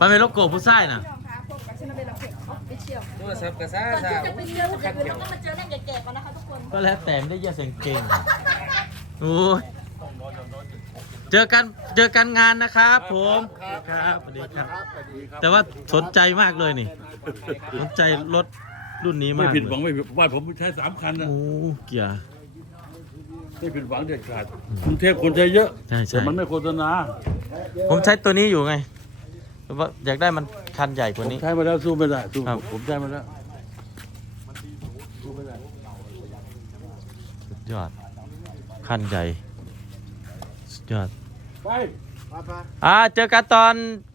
ไปเป็นโลโก้ผู้ชายน่ะพี่น้องคะพบกับชนเบลล์เพจออฟฟิเชียลโทรศัพท์กระซ่าก่อนซ่าที่จะไปเจอคนอื่นเราก็มาเจอเรื่องแก่ๆก่อนนะคะทุกคน ก็แล้วแต่ไม่ได้เยี่ยเสียงเก่งโอ้ยเจอกันเจอกันงานนะครับ ผมครับสวัสดีครับ แต่ว่าสนใจมากเลยนี่ สนใจรถรุ่นนี้ไม่มากผิดหวังเลยไม่ผิดว่าผมใช้สามคันนะโอ้เกียร์ไม่ผิดหวังเด็ดขาดกรุงเทพคนใช้เยอะใช่ใช่แต่มันไม่โฆษณาผมใช้ตัวนี้อยู่ไง แต่ว่าอยากได้มันคันใหญ่กผว่ามนี้ ใช้มาแล้วสู้ไม่ได้สู้ครับ ผมใช้มาแล้วสุดยอด คันใหญ่ สุดยอด ไปอ่า เจอกันตอน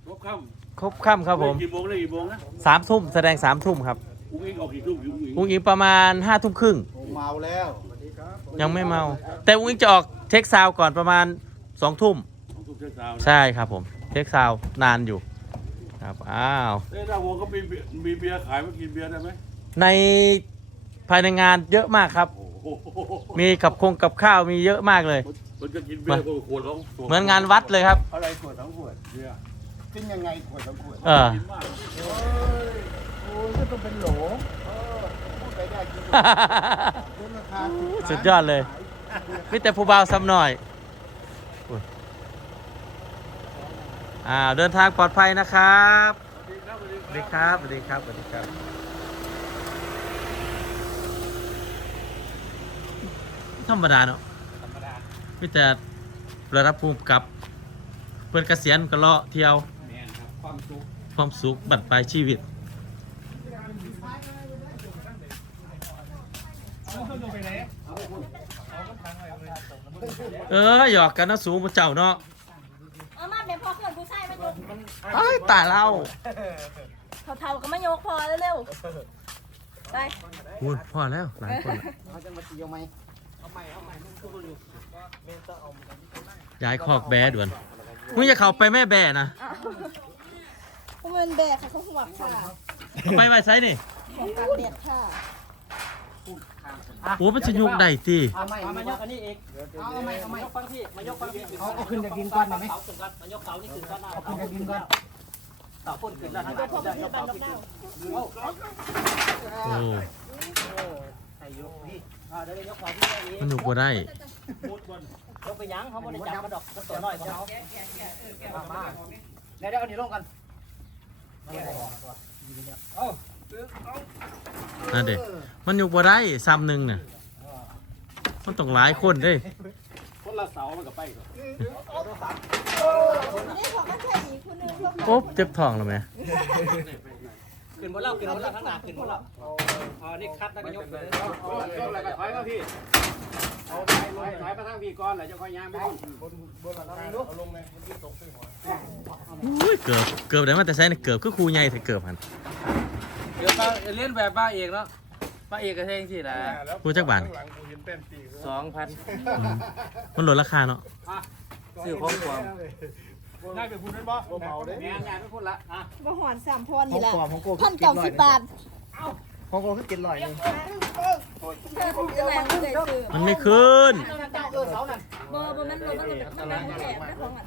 รบค่ครบค่ำำครับผม กี่โมงได้กี่โมงนะสามทุ่มแสดงสามทุ่มครับอุ้งอิงออกกี่ทุ่มอุ้งอิงอุ้งอิงประมาณห้าทุ่มครึ่ง เมาแล้วยังไม่เมา แต่อุ้งอิงจะออกเทคซาวก่อนประมาณสองทุ่ม ของทุ่มเช้าเช้านะใช่ครับผม เทคซาวนานอยู่ ครับอ้าวเอ้ยดาววงเขามีเบียร์มีเบียร์ขายมากินเบียร์ได้ไหมในภายในงานเยอะมากครับ โอ้โหมีกับคงกับข้าวมีเยอะมากเลย มันจะกินเบียร์คนขวดของเหมือนงานวัดเลยครับ อะไรขวดสองขวดเบียร์ขึ้นยังไงขวดสองขวดเออ กินมากโอ้ยก็ต้องเป็นโหลเออพูดไปได้กินลดราคาสุดยอดเลย มีแต่ผู้บ่าวซ้ำหน่อยอุ๊ย อ่าเดินทางปลอดภัยนะครับสวัสดีครับสวัสดีครับสวัสดีครับธรรมดาเนาะมีแต่ระดับภูมิกับ เพื่อนเกษียณก็เลาะเที่ยวแม่นครับความสุขความสุขบัดปลายชีวิตเออหยอกกันนะสูงมาเจ้าเนาะ เอ้ยตายเล่าเท่าๆก็มายกพอเร็วๆไปพูดพอแล้วหลายคนละเขาจะมาตีเอาไหมย้ายคอกแบดด่วนมึงอย่าเข้าไปแม่แบนะพวกมันแบกค่ะเขาหัวค่ะเอาไปไว้ไซนี่ของการเด็ดค่ะ โอ้มันจะยุกได้ตีเอาไหมมายกอันนี้อีกเอาไหมเอาไหมยกฟังพี่มายกฟังพี่เอาเอาขึ้นจากดินก่อนได้ไหมเสาขึ้นก่อนมายกเสานี่ขึ้นก่อนหน้าเอาขึ้นจากดินก่อนเสาพ่นขึ้นแล้วทางหลังพ่อขึ้นเพื่แล้วอนยกบ้าเสานนกขึ้นดาวโอ้ใส่ยกพี่อ่าเดี๋ยวยกเสาพี่ได้อีกมันยุกบ่ได้ยกไปยังเขาไม่ได้จับกระดอกกระตัวน้อยของเขามามาเดี๋ยวเดี๋ยวเอานี่ลงกัน นั่นเด็มันยุกบ่ได้ซ้ำหนึ่งน่ะมันต้องหลายคนเด้คนละเสามันก็ไปก่อนนี่ของมันแค่อีกคนนึงพวกโอ๊บเจ็บท้องแล้วไหมขึ้นบนเล่าขึ้นบนเล่าทั้งหนาขึ้นบนเล่าอ๋อนี่คัดแล้วก็ยกไปเลยยกแล้วก็ถอยมาพี่ เอาถอยถอยถอยมาทางพี่ก่อนแล้วจะค่อยย่างไปพุ่นอุ้ยเกือบเกือบได้มาแต่ใช้เกือบคือครูใหญ่แต่เกือบหันเดี๋ยวป้าเล่นแบบป้าเอกเนาะป้าเอกก็แทงสิแหละครูจักบานสองพันอืมมันลดราคาเนาะซื้อของขวางง่ายไปพุ่นนั้นบ่เมาเด้แม่ย่างไปพุ่นละอะบะหอนสามพรนี่แหละของโกพันเก้าสิบบาท ของโกคือกินลอยนี่เธอซื้ออะไรไม่เคยซื้อมันไม่ขึ้นบอบมันรถมันจะมันเป็นแก่ไม่ของอัน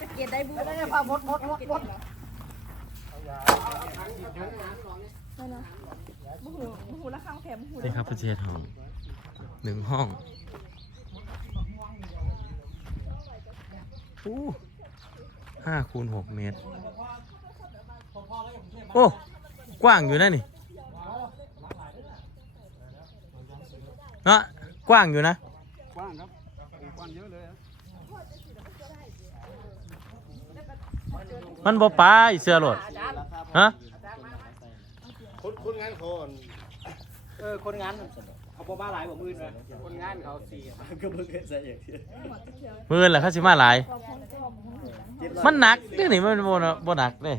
จะเกียดได้บุญได้พามดมดมดมดบุหูบุหูละข้างแถมบุหูนี่ครับประเทศห้องหนึ่งห้องอู้ห้าคูณหกเมตร โอ้ กว้างอยู่นะนี่ เนาะกว้างอยู่นะ กว้างครับ กว้างเยอะเลยมันบ่ปลาอีเสือโหลดฮะคนคนงานเขาเออคนงานเขาบ่มาหลายกว่ามื่นเลยคนงานเขาสี่ก็เพิ่งเคยใส่อย่างที่มือแหละเขาสิมาหลาย มันหนักเด้นี่มันบ่น่ะบ่หนักเด้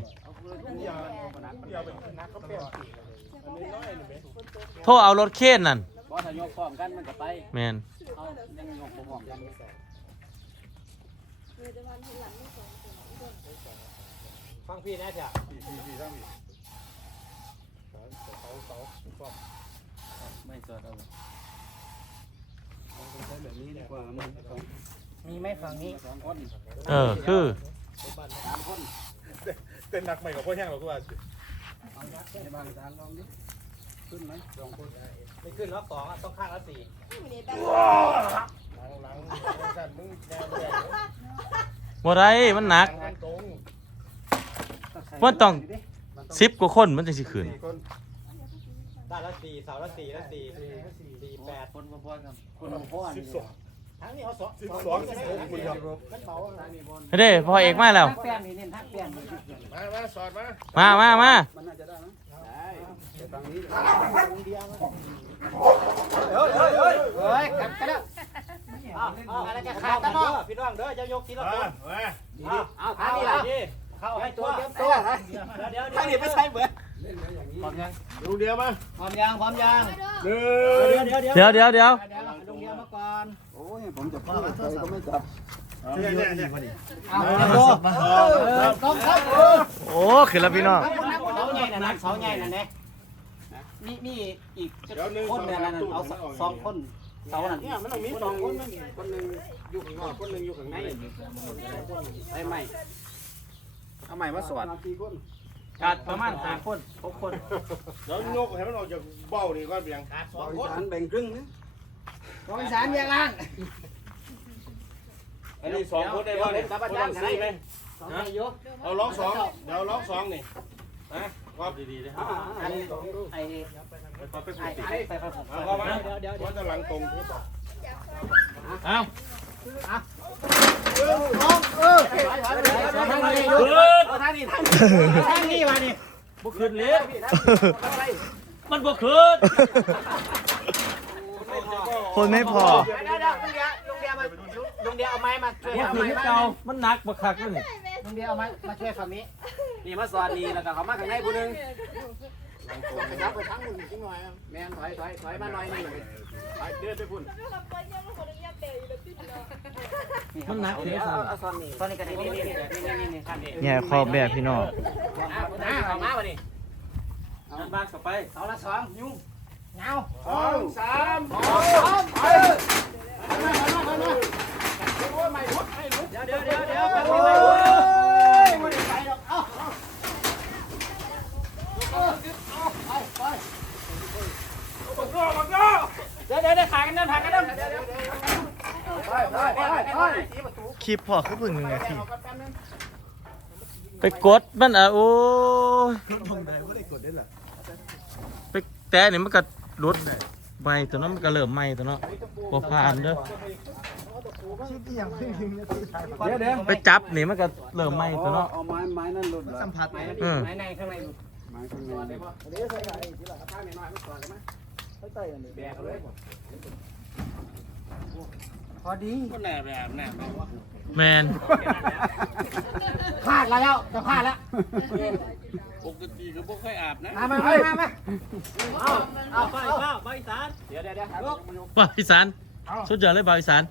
โทรเอารถเคนนั่นบ่ถ้ายกพร้อมกันมันก็ไปแมนเขายังยกบ่พร้อมกันฟังพี่นะจ้ะสี่สี่สี่ทั้งพี่เสาเสาเสาไม่สดเอาใช้แบบนี้ดีกว่ามันมีไหมฝั่งนี้สองคนเออคือสามคนเต้นหนักใหม่กับพ่อแห้งหรอกว่า ไม่ขึ้นรอบสองอะต้องข้างละสี่หลังๆสั่นมึงแนวแรกบ่ได้มันหนักทางตรงมันต้องสิบกว่าคนมันจะสิขึ้นสี่คนด้านละสี่เสาละสี่ละสี่สี่แปดคนพ่อครับสิบสองทั้งนี้เอาสองสิบสองสิบหกคุณครับเด้พอเอกมาแล้วแป้นนี่เน้นทักแป้นมามาสอดมามามามา เฮ้ยเฮ้ยเฮ้ยเฮ้ยกลับกันแล้วอ้าวอ้าวอะไรจะขาดกันเนาะพี่น้องเด้อจะยกทีละตัวมาอ้าวอ้าวทางนี้ล่ะเข้าให้ตัวเตรียมตัวเดี๋ยวเดี๋ยวทางนี้ไม่ใช่เบื่อพร้อมยังลูกเดียวมาพร้อมยังพร้อมยังเดี๋ยวเดี๋ยวเดี๋ยวเดี๋ยวเดี๋ยวเดี๋ยวเดี๋ยวลงเดียวมาก่อนเนี่ยเนี่ยเนี่ยเอาโตต้องครับโอ้ขึ้นแล้วพี่น้องเสาใหญ่น่ะนะเสาใหญ่น่ะ นะมีมีอีกคนเนี่ยนั่นเอาสองคนเสานั่นเนี่ยมันต้องมีสองคนมันคนหนึ่งอยู่ข้างนอกคนหนึ่งอยู่ข้างในไอ้ใหม่เอาใหม่มาสอนขาดประมาณห้าคนหกคนเดี๋ยวยกให้มันออกจากเบ้านี่ก่อนเพียงขาดสองคนแบ่งครึ่งนะของอีสานแยกล่างอันนี้สองคนได้บ้างเนี่ยรับคอานจารย์ละกันได้สี่ไหไหมมสองนายกเอาล็อกสองเดี๋ยวล็อกสองนี่นะ ครับดีๆเลยอันไอ้ไอ้ไอ้ไปไปผมเข้ามาเดี๋ยวเดี๋ยวเดี๋ยวว่าจะหลังตรงที่บอกเอาทางนี้ทางนี้ทางนี้มานี่บ่ขึ้นเลยมันบ่ขึ้นคนไม่พอเดี๋ยวเดียวลุงเดียลุงเดียมาลุงเดียเอาไม้มาช่วยเอาไม้มันหนักบ่คักนั่นนี่ลุงเดียเอาไม้มาช่วยฝั่งนี้ นี่มาสอนนี่แล้วก็เขามาข้างในผู้หนึงขยับไปทางนู้นนิดหน่อยแม่นถอยถอยถอยมาหน่อยหนึงถอยเดินไปพุ่นมันหนักเสียสั่นเอาสอนนี่ตอนนี้กันนี่นี่นี่นี่นี่นี่ขั้นนี้แย่คอแบบพี่น้องอ่าเข้ามาบ่นี่มันบากเข้าไปเสาละสองยุ่งเงาสองสามเดี๋ยวเดี๋ยวเดี๋ยวเดี๋ยวแป๊บนึงไม่ได้ไปหรอกเอ้าเดี๋ยวเดี๋ยวเดี๋ยวถ่ายกันเดินถ่ายกันเดิน ไปไปไปไป ค ลิปพอคือเพิ่งหนึ่งนาทีไปกดมันอะโอ้ยไปแต่นี่มันก็ลดใหม่ตัวนั้นมันก็เริ่มใหม่ตัวเนาะบ่ผ่านเด้อเดี๋ยวเดี๋ยวไปจับนี่มันก็เริ่มใหม่ตัวเนาะเอาไม้ไม้นั่นหลุดสัมผัสอืมไหนไหนข้างในไม้ข้างในเดี๋ยวใส่ไอ้ทีละข้างน้อยๆมันสอนได้มั้ยใส่แบกเลย พอดีก็แหน่แบบแหน่แบบว่ะแมนพลาดแล้วจะพลาดแล้วปกติก็บ่ค่อยอาบนะมามามามามาเอาเอาไปเอาไปสารเดี๋ยวเดี๋ยวเดี๋ยวว่าอีสานสุดยอดเลยบ่าวอีสาน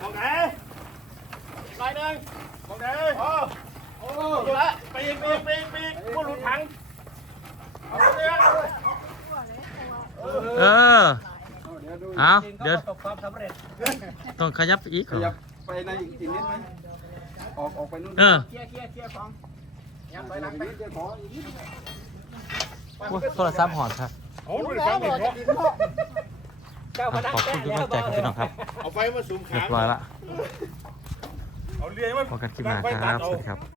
มองไหนลอยหนึ่งมองไหนโอ้โอ้ปีกปีกปีกปีกพวกหลุดถังเอาเนี่ยเออ เอาเดี๋ยว ประสบความสำเร็จต้องขยับอีกเหรอไปในอีกทีนิดไหมออกออกไปนู่นเออเคลียร์เคลียร์เคลียร์ของไปหลังไปเดี๋ยวขออีกนิดโอ้ยโทรศัพท์หอนครับโอ้ยฟังดิเพราะเจ้าอะนักขอบคุณทุกกำลังใจครับพี่น้องครับเอาไฟมาสูมเรียขาบร้อยละ เอาเรียนมาพบกันคลิปหน้าครับ สวัสดีครับ